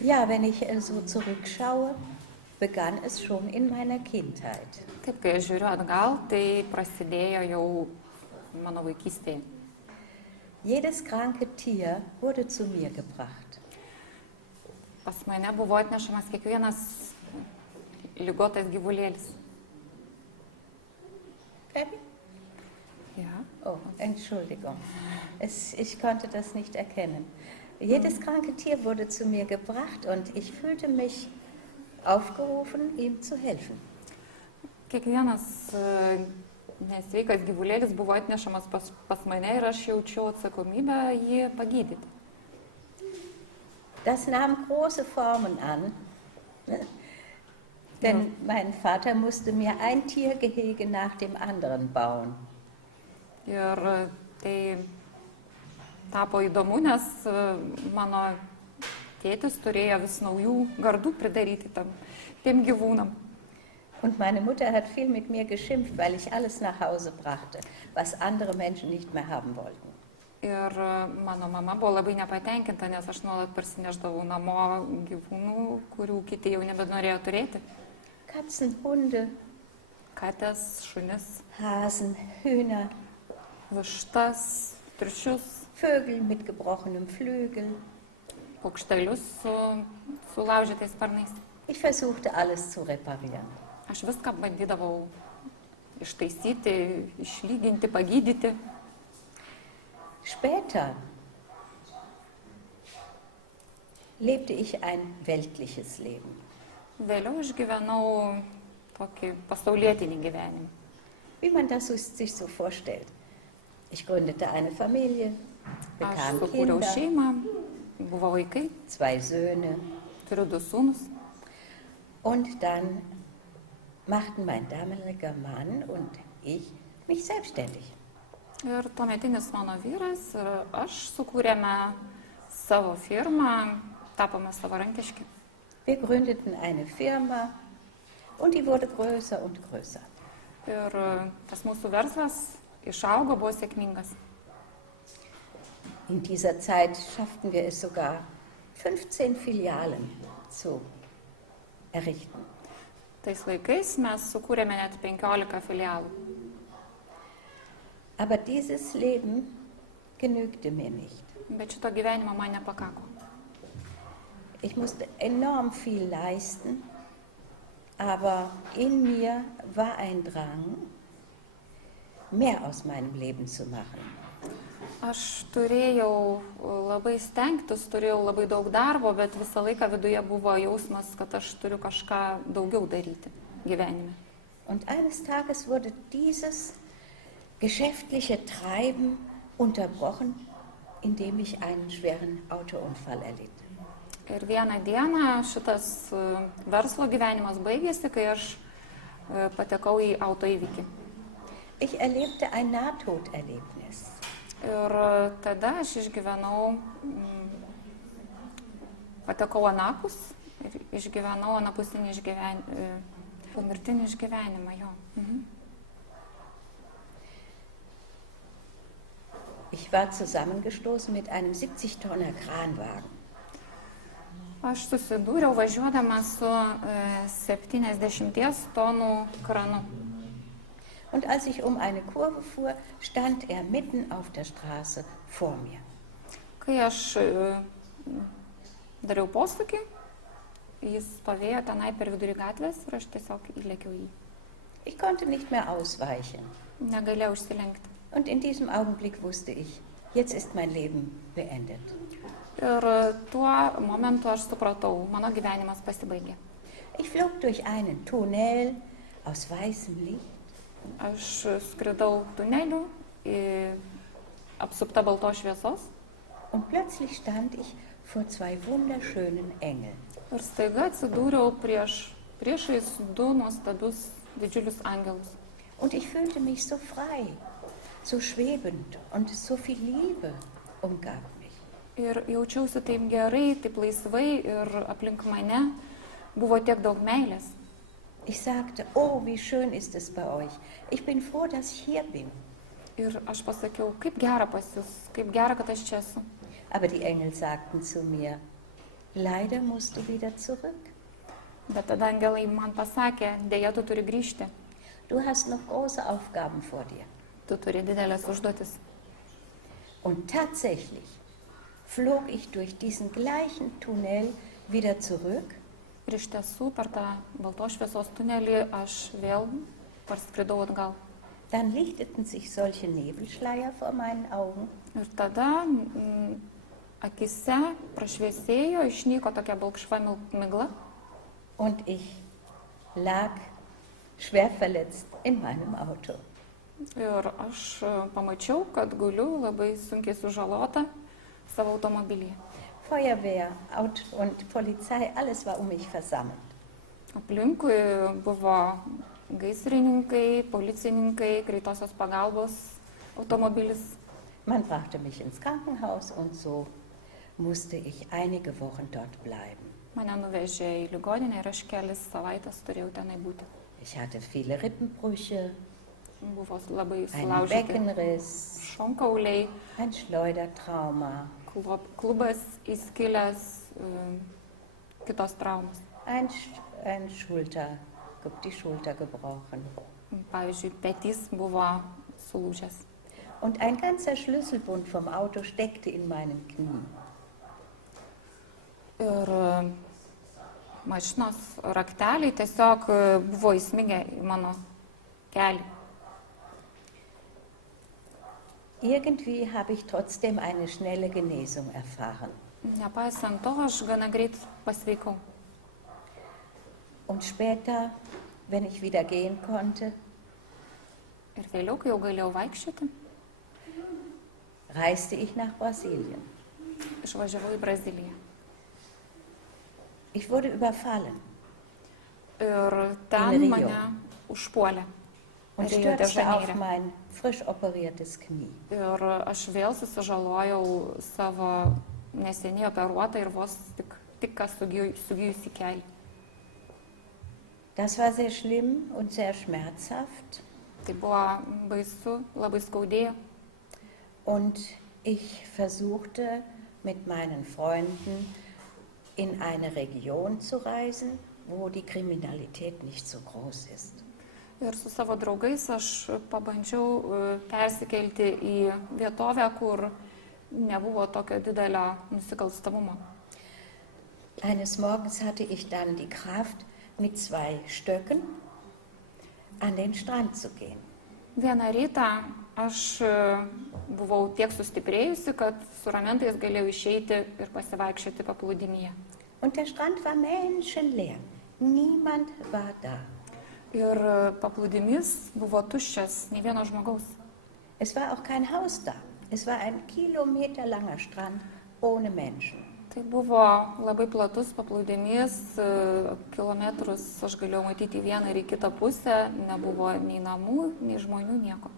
Ja, wenn ich so zurückschaue, begann es schon in meiner Kindheit. Taip, kai aš žiūriu atgal, tai prasidėjo jau mano vaikystėje. Jedes kranke Tier wurde zu mir gebracht. Pas mane buvo atnešamas kiekvienas ligotas gyvulėlis. Baby? Ja. Oh, Entschuldigung. Ich konnte das nicht erkennen. Jedes kranke Tier wurde zu mir gebracht und ich fühlte mich aufgerufen, ihm zu helfen. Kiekvienas nesveikas gyvulėlis buvo atnešamas pas mane ir aš jaučiau atsakomybę jį pagydyti. Das nahm große Formen an, ne? Denn mein Vater musste mir ein Tiergehege nach dem anderen bauen. Ir tai tapo įdomu, nes mano tėtis turėjo vis naujų gardų pridaryti tiem gyvūnam. Und meine Mutter hat viel mit mir geschimpft, weil ich alles nach Hause brachte, was andere Menschen nicht mehr haben wollten. Ir mano mama buvo labai nepatenkinta, nes aš nuolat parsineždavau namo gyvūnų, kurių kiti jau nebenorėjo turėti. Katzen, Hunde, Katės, šunis, Hasen, Hühner, vištas, triušius, Vögel mit gebrochenem Flügel. paukštelius su sulaužytais sparnais. Ich versuchte alles zu reparieren. Aš viską bandydavau ištaisyti, išlyginti, pagydyti. Später lebte ich ein weltliches Leben. Vėliau išgyvenau tokį pasaulietinį gyvenimą. Wie man das sich so vorstellt. Ich gründete eine Familie, Aš bekam sukūriau Kinder, šeimą, buvo vaikai, 2 Söhne. turiu 2 sūnus. Und dann machten mein damaliger Mann und ich mich selbstständig. Ir tuometinis mano vyras ir aš sukūrėme savo firmą, tapome savarankiški. Wir gründeten eine Firma und die wurde größer und größer. Ir tas mūsų verslas išaugo, buvo sėkmingas. In dieser Zeit schafften wir es sogar, 15 Filialen zu errichten. Tais laikais mes sukūrėme net 15 filialų. Aber dieses Leben genügte mir nicht. Bet šito gyvenimo man nepakako. Ich musste enorm viel leisten, aber in mir war ein Drang, mehr aus meinem Leben zu machen. Aš turėjau labai stengtis, turėjau labai daug darbo, bet visą laiką viduje buvo jausmas, kad aš turiu kažką daugiau daryti gyvenime. Und eines Tages wurde dieses geschäftliche Treiben unterbrochen, indem ich einen schweren Autounfall erlitt. Ir vieną dieną šitas verslo gyvenimas baigėsi, kai aš patekau į autoįvykį. Ich erlebte ein Nahtoderlebnis. Ir tada aš išgyvenau, patekau anapus ir išgyvenau anapusinį pomirtinį išgyvenimą jo. Ich war zusammengestoßen mit einem 70-Tonner Kranwagen. Aš susidūriau važiuodama su 70 tonų kranu. Und als ich um eine Kurve fuhr, stand er mitten auf der Straße vor mir. Kai aš dariau posūkį, jis stovėjo tenai per vidurį gatvės ir aš tiesiog įlėkiau jį. Ich konnte nicht mehr ausweichen. Negalėjau užsilenkti. Und in diesem Augenblick wusste ich, jetzt ist mein Leben beendet. Ir tuo momentu aš supratau, mano gyvenimas pasibaigė. Ich flog durch einen Tunnel aus weißem Licht. Aš skridau tuneliu, apsupta baltos šviesos. Und plötzlich stand ich vor 2 wunderschönen Engeln. Ir staiga atsidūriau priešais 2 nuostabius didžiulius angelus. Und ich fühlte mich so frei, so schwebend und so viel Liebe umgab mich. Ir jaučiausi taip gerai, taip laisvai ir aplink mane buvo tiek daug meilės. Ich sagte, oh, wie schön ist es bei euch. Ich bin froh, dass ich hier bin. Ir aš pasakiau, kaip gera pas jūs, kaip gera, kad aš čia esu. Aber die Engel sagten zu mir, leider musst du wieder zurück. Bet tada angelai man pasakė, dėja tu turi grįžti, Du hast noch große Aufgaben vor dir. tu turi didelės užduotis. Und tatsächlich flog ich durch diesen gleichen Tunnel wieder zurück. Ir iš tiesų per tą baltos šviesos tunelį aš vėl parskridau atgal. Dann lichteten sich solche Nebelschleier vor meinen Augen. Ir tada akise prašviesėjo, išnyko tokia balkšva migla Und ich lag schwer verletzt in meinem Auto. ir aš pamačiau, kad guliu labai sunkiai sužalota savo automobilyje. Feuerwehr und Polizei, alles war um mich versammelt. Aplinkui buvo gaisrininkai, policininkai, greitosios pagalbos automobilis. Man brachte mich ins Krankenhaus und so musste ich einige Wochen dort bleiben. Mane nuvežė į ligoninę ir aš kelias savaitės turėjau tenai būti. Ich hatte viele Rippenbrüche, Buvo labai einen sulaužyti Beckenriss, šonkauliai, ein Schleudertrauma, klubas įskilęs, kitos traumos. die Schulter gebrochen. Pavyzdžiui, petys buvo sulūžęs. Und ein ganzer Schlüsselbund vom Auto steckte in meinen Knien. Ir mašinos rakteliai tiesiog buvo įsmigę į mano kelią. Irgendwie habe ich trotzdem eine schnelle Genesung erfahren. Nepaisant to, aš gana greit pasveikau. Und später, wenn ich wieder gehen konnte, Ir vėliau, kai jau galėjau vaikščioti, reiste ich nach Brasilien. išvažiavau į Braziliją. Ich wurde überfallen Ir ten In Rio. mane užpuolė. und Rio de stürzte auf Janeire. mein frisch operiertes Knie. Ir aš vėl susižalojau savo neseniai operuotą ir vos tik ką sugijusi kelį. Das war sehr schlimm und sehr schmerzhaft. Tai buvo baisu, labai skaudėjo. Und ich versuchte mit meinen Freunden in eine Region zu reisen, wo die Kriminalität nicht so groß ist. Ir su savo draugais aš pabandžiau persikelti į vietovę, kur nebuvo tokio didelio nusikalstamumo. Eines Morgens hatte ich dann die Kraft, mit 2 Stöcken an den Strand zu gehen. Vieną rytą aš buvau tiek sustiprėjusi, kad su ramentais galėjau išeiti ir pasivaikščioti paplūdimyje. Und der Strand war menschenleer. Niemand war da. Ir paplūdimys buvo tuščias, nei vieno žmogaus. Es war auch kein Haus da. Es war ein kilometerlanger Strand ohne Menschen. Tai buvo labai platus paplūdimys, kilometrus aš galėjau matyti į vieną ir į kitą pusę, nebuvo nei namų, nei žmonių, nieko.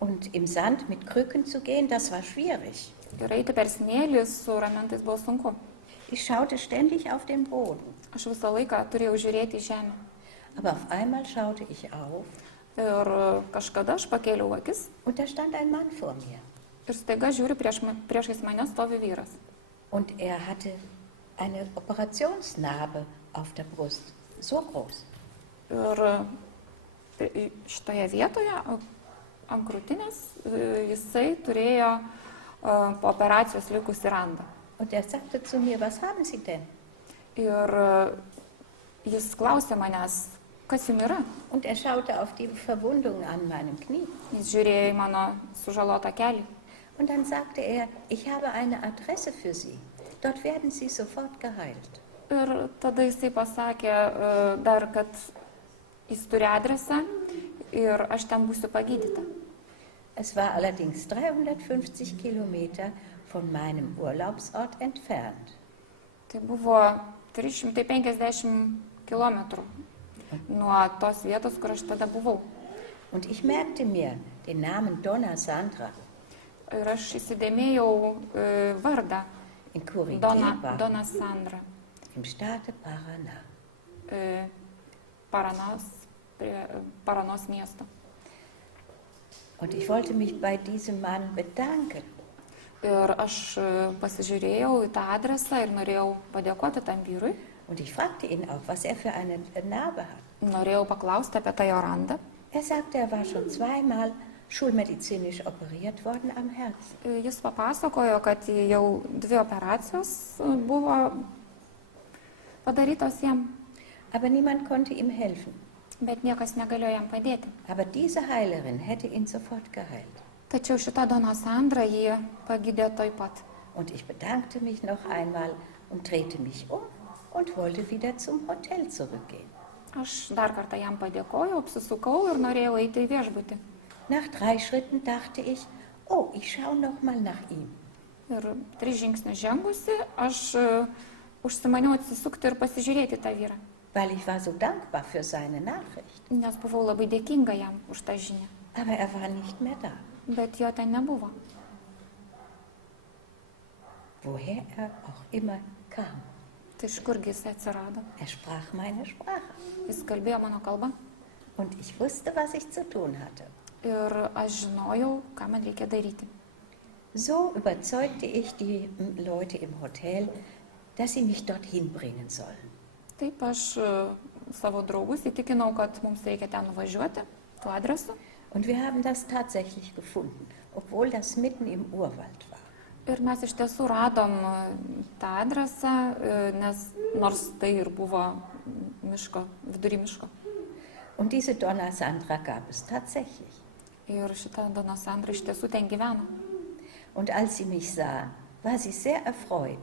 Und im Sand mit Krücken zu gehen, das war schwierig. Ir eiti per smėlį su ramentais buvo sunku. Ich schaute ständig auf den Boden. Aš visą laiką turėjau žiūrėti į žemę. Aber auf einmal schaute ich auf Ir kažkada aš pakėliau akis und da stand ein Mann vor mir. ir staiga žiūriu, priešais mane stovi vyras. Und er hatte eine Operationsnarbe auf der Brust, so groß. Ir šitoje vietoje ant krūtinės jisai turėjo po operacijos likusį randą. Und er sagte zu mir, was haben Sie denn? Ir jis klausė manęs, kas jums yra. Und er schaute auf die Verwundung an meinem Knie. Jis žiūrėjo į mano sužalotą kelį. Und dann sagte er, ich habe eine Adresse für Sie. Dort werden Sie sofort geheilt. Ir tada jisai pasakė dar, kad jis turi adresą ir aš ten būsiu pagydyta. Es war allerdings 350 Kilometer von meinem Urlaubsort entfernt. Tai buvo 350 kilometrų nuo tos vietos, kur aš tada buvau. Und ich merkte mir den Namen Donna Sandra Ir aš įsidėmėjau vardą in Curitiba Donna Sandra, im Staate Paraná. Paranos miesto. Und ich wollte mich bei diesem Mann bedanken. Ir aš pasižiūrėjau į tą adresą ir norėjau padėkoti tam vyrui. Und ich fragte ihn auch, was er für eine Narbe hat. Norėjau paklausti apie tą jo randą. Er sagte, er war schon zweimal schulmedizinisch operiert worden am Herzen. Jis papasakojo, kad jau 2 operacijos buvo padarytos jam, Aber niemand konnte ihm helfen. bet niekas negalėjo jam padėti. Aber diese Heilerin hätte ihn sofort geheilt. Tačiau šita Dona Sandra jį pagydė taip pat. Und ich bedankte mich noch einmal und drehte mich um und wollte wieder zum Hotel zurückgehen. Aš dar kartą jam padėkojau, apsisukau ir norėjau eiti į viešbutį. Nach 3 Schritten dachte ich, oh, ich schaue noch mal nach ihm. Ir 3 žingsnius žengusi, aš užsimaniau atsisukti ir pasižiūrėti tą vyrą, Weil ich war so dankbar für seine Nachricht. nes buvau labai dėkinga jam už tą žinią. Aber er war nicht mehr da. Bet jo ten nebuvo. Woher er auch immer kam. Tai iš kurgi jis atsirado? Er sprach meine Sprache. Jis kalbėjo mano kalbą Und ich wusste, was ich zu tun hatte. ir aš žinojau, ką man reikia daryti. So überzeugte ich die Leute im Hotel, dass sie mich dorthin bringen sollen. Taip aš savo draugus įtikinau, kad mums reikia ten nuvažiuoti, tuo adresu. Und wir haben das tatsächlich gefunden, obwohl das mitten im Urwald war. Ir mes iš tiesų radom tą adresą, nes nors tai ir buvo miško, vidury miško. Und diese Donna Sandra gab es tatsächlich. Ir šita Dona Sandra iš tiesų ten gyveno. Und als sie mich sah, war sie sehr erfreut.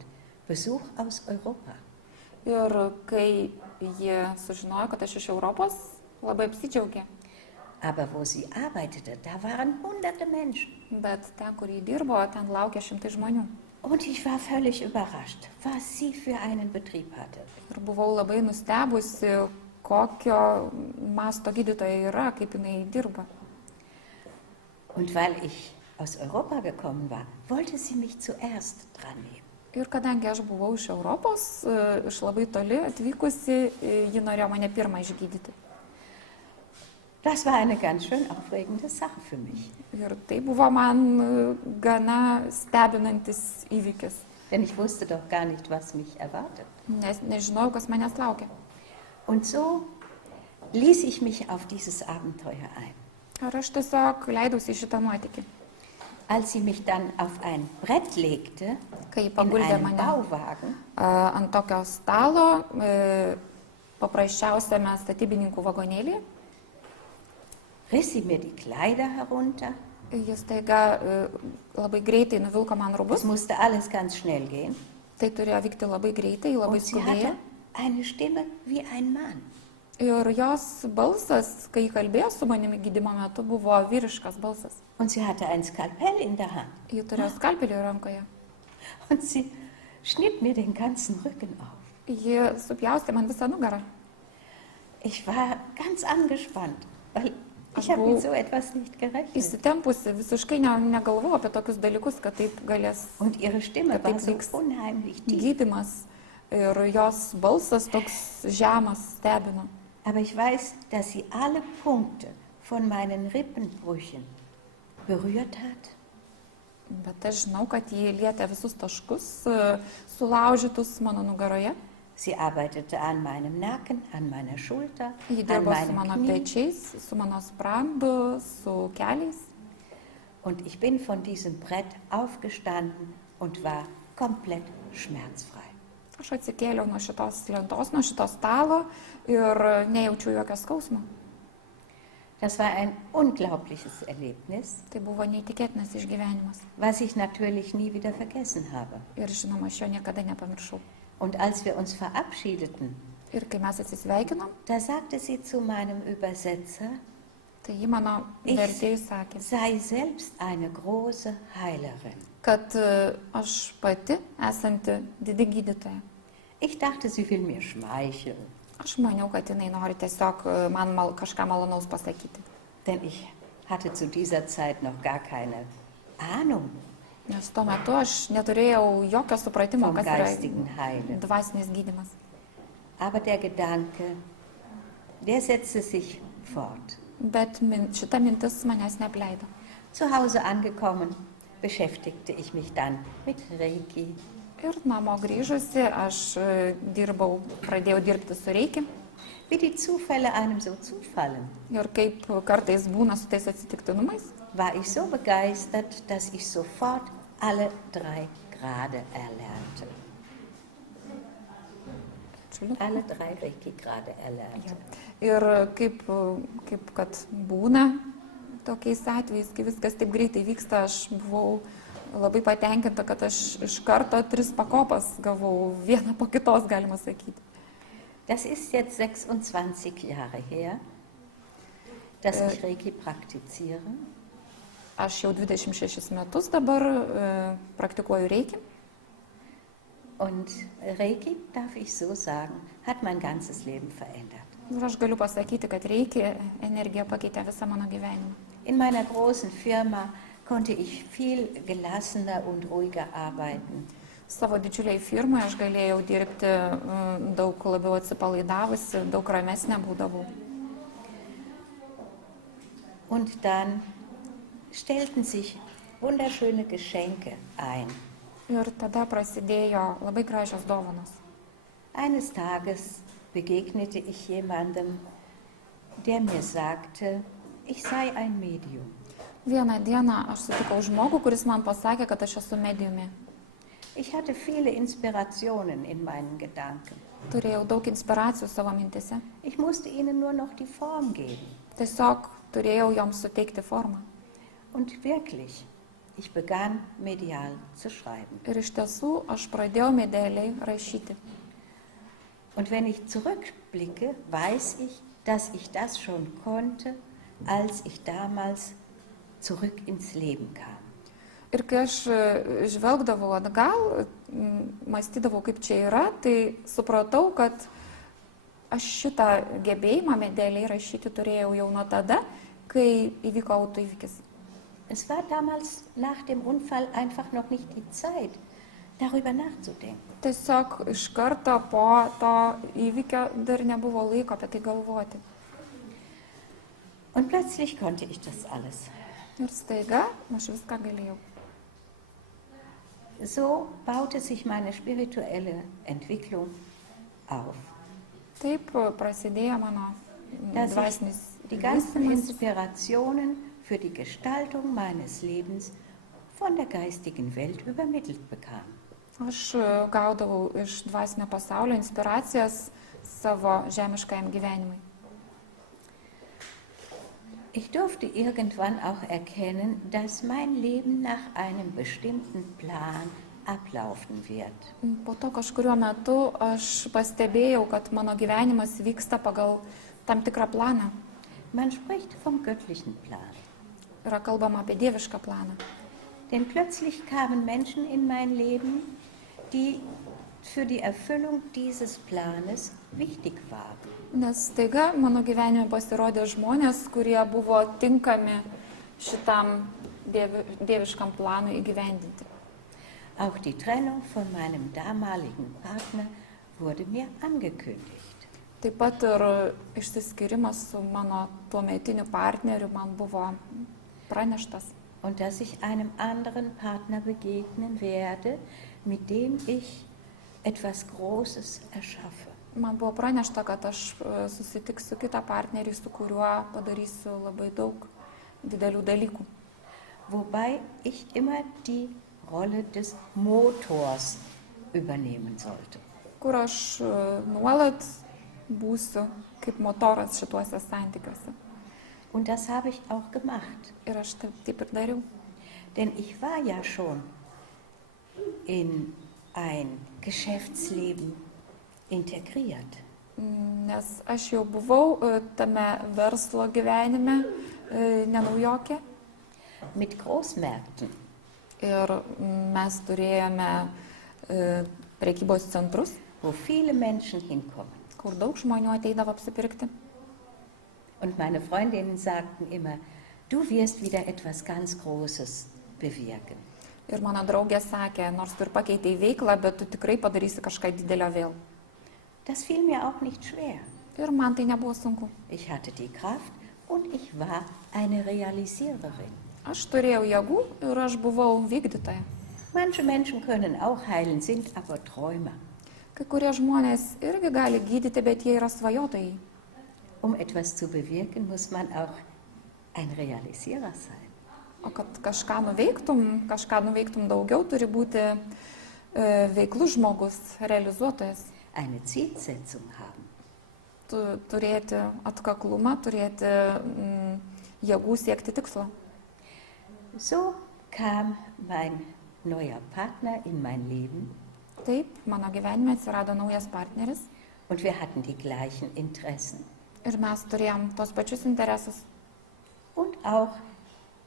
Besuch aus Europa. Ir kai ji sužinojo, kad aš iš Europos, labai apsidžiaugė. Aber wo sie arbeitete, da waren hunderte Menschen. Bet ten, kur jį dirbo, ten laukė 100 žmonių. Und ich war völlig überrascht, was sie für einen Betrieb hatte. Ir buvau labai nustebusi, kokio masto gydytoja yra, kaip jinai dirba. Und weil ich aus Europa gekommen war, wollte sie mich zuerst dran nehmen. Ir kadangi aš buvau iš Europos, iš labai toli atvykusi, ji norėjo mane pirmą išgydyti. Das war eine ganz schön aufregende Sache für mich. Ir tai buvo man gana stebinantis įvykis, Denn ich wusste doch gar nicht, was mich erwartet. nes nežinojau, kas manęs laukia. Und so ließ ich mich auf dieses Abenteuer ein. Ir aš tiesiog leidausi į šitą nuotykį. Als sie mich dann auf ein Brett legte, Kai in paguldė einem mane Bauwagen, ant tokio stalo, paprasčiausiame statybininkų vagonėlį, riss sie mir die Kleider herunter. jis taiga labai greitai nuvilko man Es rūbus. musste alles ganz schnell gehen. Tai turėjo vykti labai greitai, labai Und sie skubiai. hatte eine Stimme wie ein Mann. Ir jos balsas, kai kalbėjo su manimi gydymo metu, buvo vyriškas balsas. Und sie hatte ein Skalpell in der Hand. Ji turėjo skalpelį rankoje. Und sie schnitt mir den ganzen Rücken auf. Ji supjaustė man visą nugarą. Ich war ganz angespannt, weil ich Ach, habe wo- mit so etwas nicht gerechnet. Įsitempusi, visiškai negalvojau apie tokius dalykus, kad taip galės Und ihre Stimme Kad taip war so vyks unheimlich tief. gydymas. Ir jos balsas toks žemas stebino. Aber ich weiß, dass sie alle Punkte von meinen Rippenbrüchen berührt hat. Bet aš žinau, kad jį lietė visus taškus sulaužytus mano nugaroje. Sie arbeitete an meinem Nacken, an meiner Schulter, Ji an dirbo su meinem mano Knie. pečiais, su mano sprandu, su keliais. Und ich bin von diesem Brett aufgestanden und war komplett schmerzfrei. Aš atsikėliau nuo šitos lentos, nuo šitos stalo ir nejaučiu jokio skausmo. Das war ein unglaubliches Erlebnis, Tai buvo neįtikėtinas išgyvenimas. was ich natürlich nie wieder vergessen habe. Ir žinoma, aš jo niekada nepamiršau. Und als wir uns verabschiedeten, Ir kai mes atsisveikinom, da sagte sie zu meinem Übersetzer, tai ji mano Ich- vertėjai sakė, sei selbst eine große Heilerin. kad aš pati esanti didi gydytoja. Ich dachte, sie will mir schmeicheln, Aš maniau, kad jinai nori tiesiog man kažką malonaus pasakyti. denn ich hatte zu dieser Zeit noch gar keine Ahnung Nes tuo metu aš neturėjau jokio supratimo, vom kas yra geistigen Heilen. dvasinis gydymas. Aber der Gedanke, der setzte sich fort. Bet šita mintis manęs neapleido. Zu Hause angekommen, beschäftigte ich mich dann mit Reiki. Ir namo grįžusi, aš pradėjau dirbti su Reiki. Wie die Zufälle einem so zufallen, Ir kaip kartais būna su tais atsitiktinumais, war ich so begeistert, dass ich sofort alle 3 Grade erlernte. Alle 3 Reiki-Grade erlernte. ir kaip kad būna tokiais atvejais, kai viskas taip greitai vyksta, aš buvau labai patenkinta, kad aš iš karto 3 pakopas gavau, vieną po kitos, galima sakyti. Das ist jetzt 26 Jahre her, dass ich Reiki praktiziere. Aš jau 26 metus dabar praktikuoju Reiki. Und Reiki, darf ich so sagen, hat mein ganzes Leben verändert. Ir aš galiu pasakyti, kad Reiki energija pakeitė visą mano gyvenimą. In meiner großen Firma konnte ich viel gelassener und ruhiger arbeiten. Savo didžiuliai firmai aš galėjau dirbti daug labiau atsipalaidavusi, daug ramesnė būdavau. Und dann stellten sich wunderschöne Geschenke ein. Ir tada prasidėjo labai gražios dovanos. Eines Tages begegnete ich jemandem, der mir sagte, ich sei ein Medium. Vieną dieną aš sutikau žmogų, kuris man pasakė, kad aš esu mediumė. Ich hatte viele Inspirationen in meinen Gedanken. Turėjau daug inspiracijų savo mintise. Ich musste ihnen nur noch die Form geben. Tiesiog turėjau joms suteikti formą. Und wirklich, ich begann medial zu schreiben. Ir iš tiesų aš pradėjau medialiai rašyti. Und wenn ich zurückblicke, weiß ich, dass ich das schon konnte, als ich damals zurück ins Leben kam. Ir kai aš žvelgdavau atgal, mąstydavau, kaip čia yra, tai supratau, kad aš šitą gebėjimą medialiai rašyti turėjau jau nuo tada, kai įvyko autoįvykis. Es war damals nach dem Unfall einfach noch nicht die Zeit, darüber nachzudenken. Tiesiog iš karto po to įvykio dar nebuvo laiko apie tai galvoti. Und plötzlich konnte ich das alles. Ir staiga aš viską galėjau. So baute sich meine spirituelle Entwicklung auf. Taip prasidėjo mano Dass dvasinis ich die ganzen vystymasis. Inspirationen für die Gestaltung meines Lebens von der geistigen Welt übermittelt bekam. Aš gaudavau iš dvasinio pasaulio inspiracijas savo žemiškajam gyvenimui. Ich durfte irgendwann auch erkennen, dass mein Leben nach einem bestimmten Plan ablaufen wird. Po to kažkuriuo metu aš pastebėjau, kad mano gyvenimas vyksta pagal tam tikrą planą. Man spricht vom göttlichen Plan. Yra kalbama apie dievišką planą. Denn plötzlich kamen Menschen in mein Leben, die für die Erfüllung dieses Planes wichtig waren. Nes staiga mano gyvenime pasirodė žmonės, kurie buvo tinkami šitam dieviškam planui įgyvendinti. Auch die Trennung von meinem damaligen Partner wurde mir angekündigt. Taip pat ir išsiskyrimas su mano tuometiniu partneriu man buvo praneštas. Und dass ich einem anderen Partner begegnen werde, mit dem ich etwas Großes erschaffe. Man buvo pranešta, kad aš susitiksiu kitą partnerį, su kuriuo padarysiu labai daug didelių dalykų. Wobei ich immer die Rolle des Motors übernehmen sollte. Kur aš nuolat būsiu kaip motoras šituose santykiuose. Und das habe ich auch gemacht. Ir aš taip ir dariau. Denn ich war ja schon in ein Geschäftsleben integriert. Nes aš jau buvau tame verslo gyvenime nenaujokė. Mit Großmärkten. Ir mes turėjome prekybos centrus, wo viele Menschen hinkommen. kur daug žmonių ateidavo apsipirkti. Und meine Freundinnen sagten immer, du wirst wieder etwas ganz Großes bewirken. Ir mano draugė sakė, nors tu ir pakeitei veiklą, bet tu tikrai padarysi kažką didelio vėl. Das fiel mir auch nicht schwer. Ir man tai nebuvo sunku. Ich hatte die Kraft und ich war eine Realisiererin. Aš turėjau jėgų ir aš buvau vykdytoja. Manche Menschen können auch heilen, sind aber Träumer. Kai kurie žmonės irgi gali gydyti, bet jie yra svajotojai. Um etwas zu bewirken, muss man auch ein Realisierer sein. O kad kažką nuveiktum daugiau, turi būti veiklus žmogus, realizuotojas. Eine Zielsetzung haben. Turėti atkaklumą, turėti jėgų siekti tikslo. So kam mein neuer Partner in mein Leben. Taip, mano gyvenime atsirado naujas partneris Und wir hatten die gleichen Interessen. ir mes turėjom tos pačius interesus. Und auch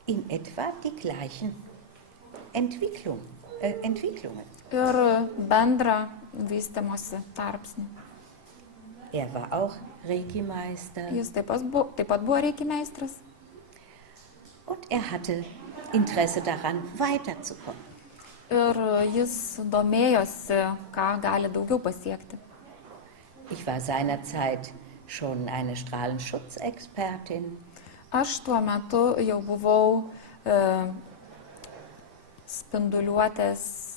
in etwa die gleichen Entwicklungen. Ir bendrą vystimosi tarpsnį. Er war auch Reiki-Meister Jis taip pat buvo reiki meistras und er hatte Interesse daran, weiterzukommen. ir jis domėjosi, ką gali daugiau pasiekti. Ich war seinerzeit schon eine Strahlenschutzexpertin. Aš tuo metu jau buvau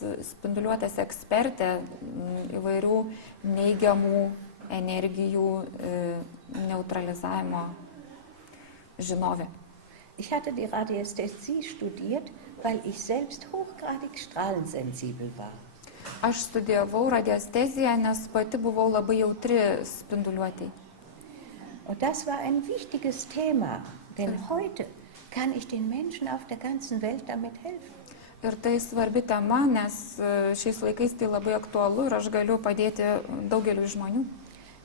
spinduliuotės ekspertė, įvairių neigiamų energijų neutralizavimo žinovė. Ich hatte die Radiästhesie studiert, weil ich selbst hochgradig strahlensensibel war. Aš studijavau radiesteziją, nes pati buvau labai jautri spinduliuotei. Und das war ein wichtiges Thema, denn heute kann ich den Menschen auf der ganzen Welt damit helfen. Ir tai svarbi tema, nes šiais laikais tai labai aktualu ir aš galiu padėti daugeliu žmonių.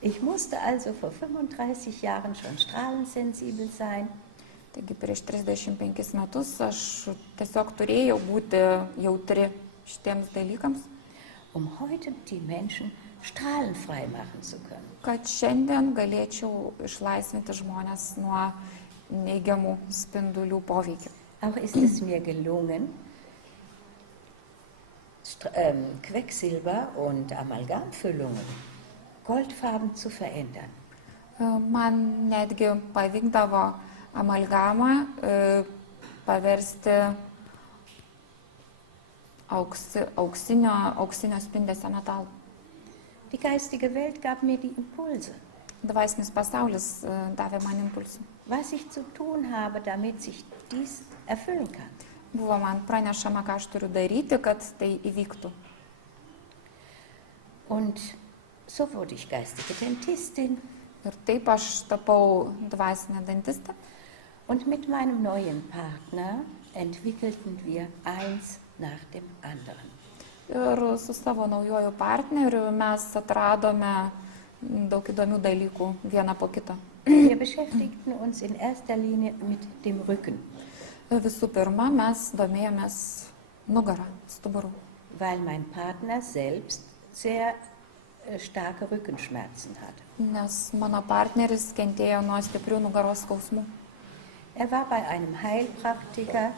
Ich musste also vor 35 Jahren schon strahlensensibel sein. Taigi prieš 35 metus aš tiesiog turėjau būti jautri šitiems dalykams, Heute die Menschen strahlenfrei machen zu können. kad šiandien galėčiau išlaisvinti žmonės nuo neigiamų spindulių poveikio. Auch ist es mir gelungen, Quecksilber- und Amalgamfüllungen goldfarben zu verändern. Man netgi pavykdavo amalgamą paversti auksinio spindesio metalų. Die geistige Welt gab mir die Impulse, Dvasinis pasaulis davė man impulsų. was ich zu tun habe, damit sich dies erfüllen kann. Buvo man pranešama, ką aš turiu daryti, kad tai įvyktų. Und so wurde ich geistige Dentistin. Ir taip aš tapau dvasinę dantistę. Und mit meinem neuen Partner entwickelten wir eins nach dem anderen. Ir su savo naujoju partneriu mes atradome daug įdomių dalykų vieną po kito. Wir beschäftigten uns in erster Linie mit dem Rücken, Visų pirma, mes domėjomės nugarą, stuburų. weil mein Partner selbst sehr starke Rückenschmerzen hatte. Nes mano partneris kentėjo nuo stiprių nugaros skausmų. Er war bei einem Heilpraktiker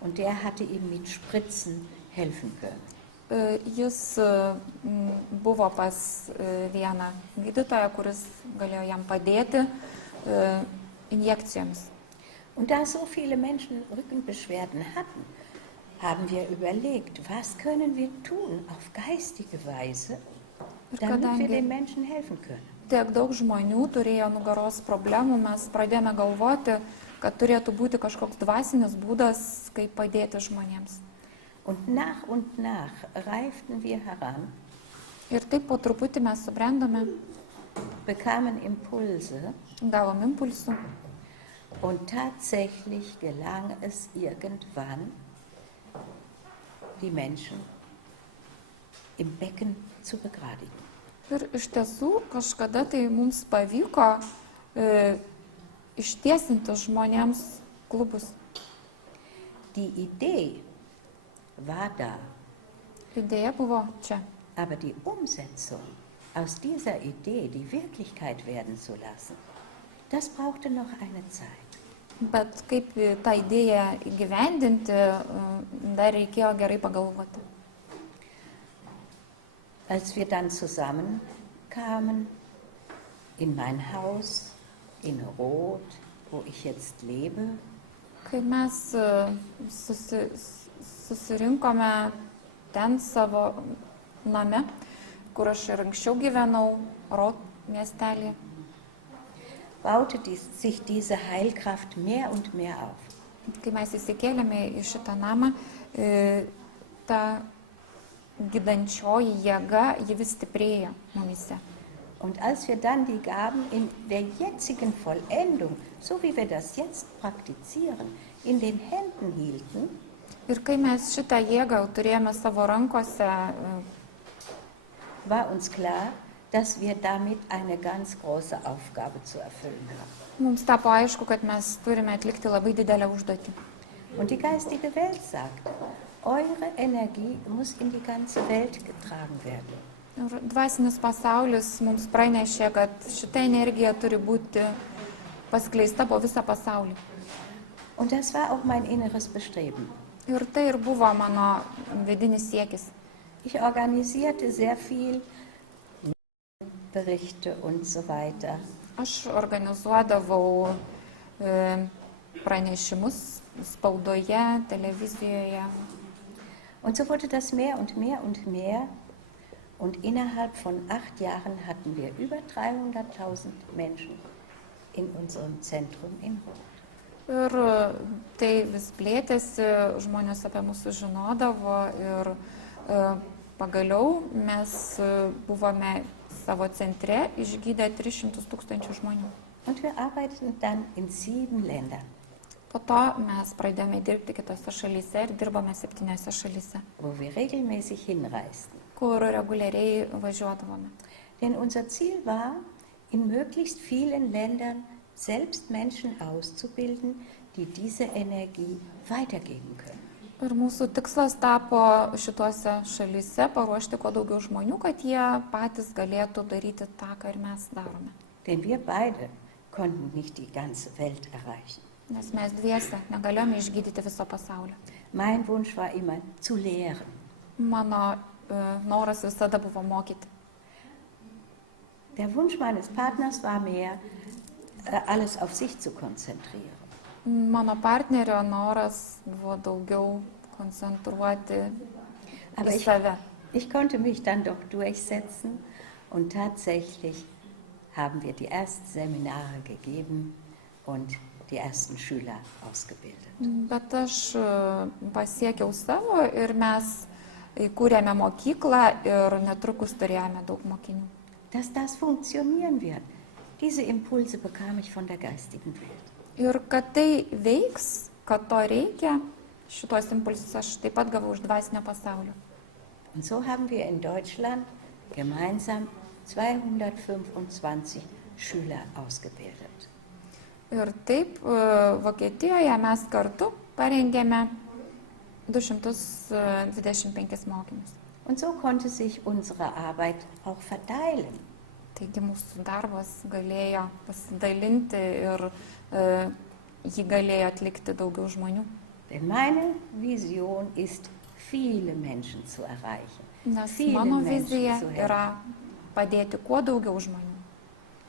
und der hatte ihm mit Spritzen helfen können. Jis buvo pas vieną gydytoją, kuris galėjo jam padėti injekcijomis. Und da so viele Menschen Rückenbeschwerden hatten, haben wir überlegt, was können wir tun auf geistige Weise, damit wir den Menschen helfen können. Tiek daug žmonių turėjo nugaros problemų, mes pradėjome galvoti, kad turėtų būti kažkoks dvasinis būdas, kaip padėti žmonėms. Und nach reiften wir heran, Ir taip po truputį mes subrendome, bekamen Impulse gavom impulsų und tatsächlich gelang es irgendwann, die Menschen im Becken zu begradigen. ir iš tiesų kažkada tai mums pavyko ištiesinti žmonėms klubus. Die Idee war da, Idėja buvo čia. aber die Umsetzung aus dieser Idee, die Wirklichkeit werden zu lassen, das brauchte noch eine Zeit. Bet kaip tą idėją įgyvendinti, dar reikėjo gerai pagalvoti. Als wir dann zusammenkamen in mein Haus in Roth, wo ich jetzt lebe, Kai mes susirinkome ten savo name, kur aš ir anksčiau gyvenau, Rot miestelį, baute sich diese Heilkraft mehr und mehr auf. kai mes įsikėlėme į šitą namą, ta gydančioji jėga, ji vis stiprėjo mumise. Und als wir dann die Gaben in der jetzigen Vollendung, so wie wir das jetzt praktizieren, in den Händen hielten, Ir kai mes šitą jėgą jau turėjome savo rankose, war uns klar, dass wir damit eine ganz große Aufgabe zu erfüllen haben. mums tapo aišku, kad mes turime atlikti labai didelę užduotį. Und die geistige Welt sagt, eure Energie muss in die ganze Welt getragen werden. Ir dvasinis pasaulis mums pranešė, kad šita energija turi būti paskleista po visą pasaulį. Und das war auch mein inneres Bestreben. Ir tai ir buvo mano vidinis siekis. Ich organisierte sehr viel Berichte und so weiter. Aš organizuodavau pranešimus spaudoje, televizijoje. Und so wurde das mehr und mehr und mehr. Und innerhalb von 8 Jahren hatten wir über 300.000 Menschen in unserem Zentrum in Rot. Ir tai vis plėtėsi, žmonės apie mus sužinodavo ir pagaliau mes buvome savo centre išgydę 300 000 žmonių. Und wir arbeiteten dann in 7 Ländern, Po to mes pradėjome dirbti kitose šalyse ir dirbome 7 šalyse, wo wir regelmäßig hinreisten. kur reguliariai važiuodavome. Denn unser Ziel war, in möglichst vielen Ländern selbst Menschen auszubilden, die diese Energie weitergeben können. Ir mūsų tikslas tapo šituose šalyse paruošti kuo daugiau žmonių, kad jie patys galėtų daryti tą, ką ir mes darome. Denn wir beide konnten nicht die ganze Welt erreichen. Nes mes dviese negalėjome išgydyti viso pasaulio. Mein Wunsch war immer, zu lehren. Mano noras visada buvo mokyti. Der Wunsch meines Partners war mehr, alles auf sich zu konzentrieren. Mano partnerio noras buvo daugiau koncentruoti Aber į save. ich konnte mich dann doch durchsetzen und tatsächlich haben wir die ersten Seminare gegeben und die ersten Schüler ausgebildet. Bet aš pasiekiau savo ir mes įkūrėme mokyklą ir netrukus turėjome daug mokinių. Dass das funktionieren wird, diese Impulse bekam ich von der geistigen Welt. Ir kad tai veiks, kad to reikia, šitos impulsus aš taip pat gavau iš dvasinio pasaulio. Und so haben wir in Deutschland gemeinsam 225 Schüler ausgebildet. Ir taip Vokietijoje mes kartu parengėme 225 mokinius. Und so konnte sich unsere Arbeit auch verteilen. Taigi mūsų darbas galėjo pasidalinti ir jį galėjo atlikti daugiau žmonių. Denn meine Vision ist, viele Menschen zu erreichen. Nes Vielen mano Menschen vizija zu helfen. yra padėti kuo daugiau žmonių.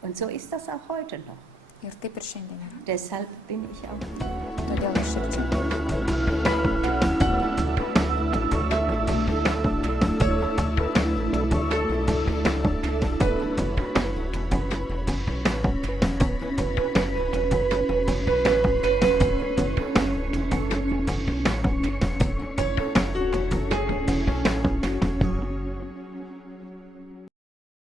Und so ist das auch heute noch. Ir taip ir šiandien yra. Deshalb bin ich auch hier. Todėl aš ir čia.